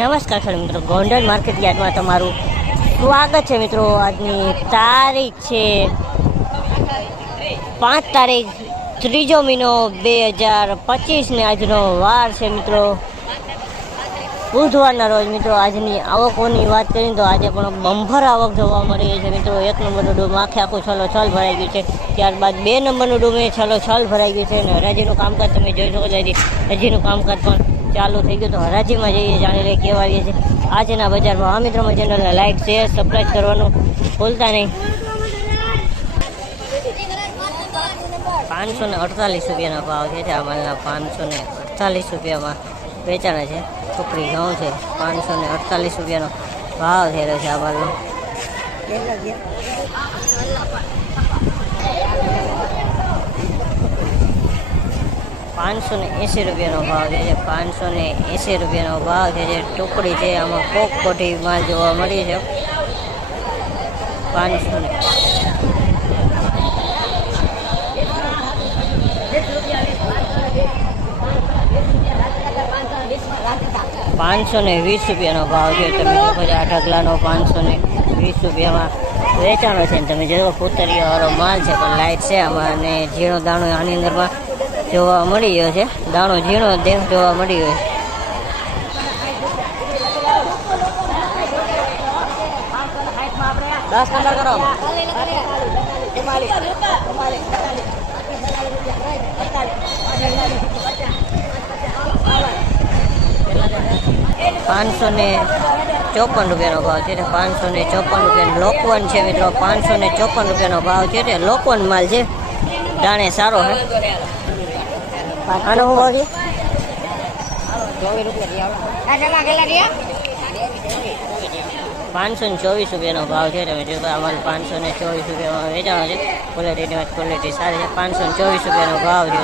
નમસ્કાર ખેડૂત મિત્રો, ગોંડલ માર્કેટ યાર્ડમાં તમારું સ્વાગત છે મિત્રો। આજની તારીખ છે 5 તારીખ 3 મહિનો 2025 ને આજનો વાર છે મિત્રો બુધવારના રોજ। મિત્રો આજની આવકોની વાત કરીએ તો આજે પણ બમ્પર આવક જોવા મળી છે મિત્રો। 1 નંબરનું ડૂમ આખું છલોછલ ભરાઈ ગયું છે, ત્યારબાદ 2 નંબરનું ડૂમ એ છલોછલ ભરાઈ ગયું છે અને હરાજીનું કામકાજ તમે જોઈ શકો છો। હરાજીનું કામકાજ પણ ચાલુ થઈ ગયું, તો હરાજીમાં જઈએ જાણી લઈએ કેવા આવીએ છે આજના બજારમાં। આ મિત્રોમાં ચેનલને લાઈક શેર સબસ્ક્રાઈબ કરવાનું ભૂલતા નહીં। 548 રૂપિયાનો ભાવ છે આ માલના। 548 રૂપિયામાં વેચાણા છે। ટુકડી ઘઉં છે 548 રૂપિયાનો ભાવ થઈ રહ્યો છે આ માલનો। 580 રૂપિયાનો ભાવ છે। 580 રૂપિયાનો ભાવ છે જે ટુકડી છે। આમાં કોક કોઠી માલ જોવા મળી છે 520 રૂપિયાનો ભાવ છે। તમે જોવો છો આ ઢગલાનો 520 રૂપિયામાં વેચાણો છે। તમે જોવો પુતરીઓ વાળો માલ છે પણ લાઇટ છે આમાં, અને ઝીણો દાણો આની અંદરમાં જોવા મળી ગયો છે। દાણો ઝીણો દેખ જોવા મળી ગયો છે। 554 રૂપિયાનો ભાવ છે। 554 રૂપિયાનો લોકવન છે મિત્રો। 554 રૂપિયાનો ભાવ છે। લોકવન માલ છે, દાણે સારો છે। આનો શું ભાવ છે? 524 રૂપિયાનો ભાવ છે। તમે જો અમારે 524 રૂપિયામાં વેચાણો છે। ક્વોલિટીની વાત ક્વોલિટી સારી છે। 524 રૂપિયાનો ભાવ છે।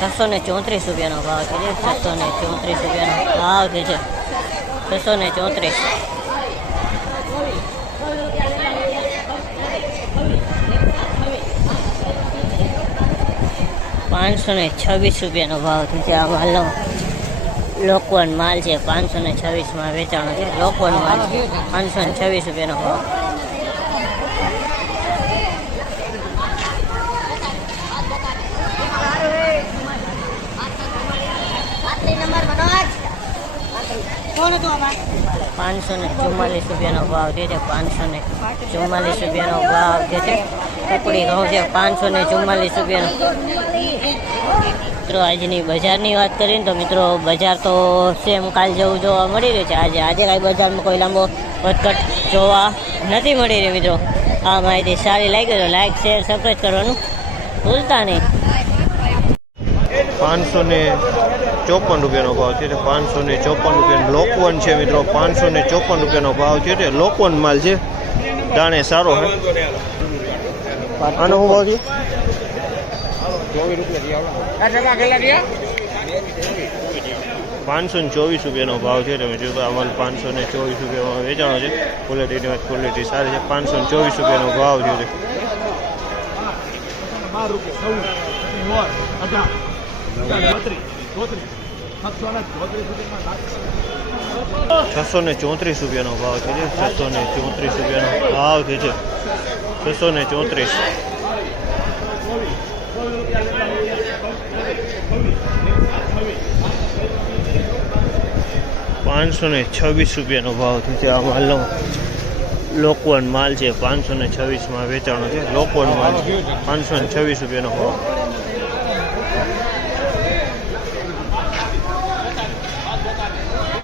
634 રૂપિયાનો ભાવ છે। 634 રૂપિયાનો ભાવ છે। 634 526 રૂપિયાનો ભાવ છે આ માલનો। લોકવન માલ છે 526માં વેચાણો છે। લોકવન માલ છે 526 રૂપિયાનો ભાવ। 544 રૂપિયાનો ભાવ છે। 544 રૂપિયાનો ભાવ છે। ટુકડી ઘઉં છે 544 રૂપિયાનો। મિત્રો આજની બજારની વાત કરીએ તો મિત્રો બજાર તો સેમ કાલ જેવું જોવા મળી રહ્યું છે। આજે કાંઈ બજારમાં કોઈ લાંબો વધઘટ જોવા નથી મળી રહ્યો। મિત્રો આ માહિતી સારી લાગી તો લાઈક શેર સબસ્ક્રાઈબ કરવાનું ભૂલતા નહીં। 554 રૂપિયાનો ભાવ છે। 554 રૂપિયાનો લોકવન છે મિત્રો। 554 રૂપિયાનો ભાવ છે। લોકવન માલ છે, દાણે સારો છે। આનો શું ભાવ છે? 524 રૂપિયાનો ભાવ છે। તમે જોયું આ માલ 524 રૂપિયામાં વેચાણો છે। ક્વોલિટીની વાત ક્વોલિટી સારી છે। 524 રૂપિયાનો ભાવ છે। 634 રૂપિયાનો ભાવ છે। 634 રૂપિયાનો ભાવ છે। 634 526 રૂપિયાનો ભાવ છે આ માલનો। લોકવન માલ છે 526માં વેચાણો છે। લોકવન માલ 526 રૂપિયાનો ભાવ।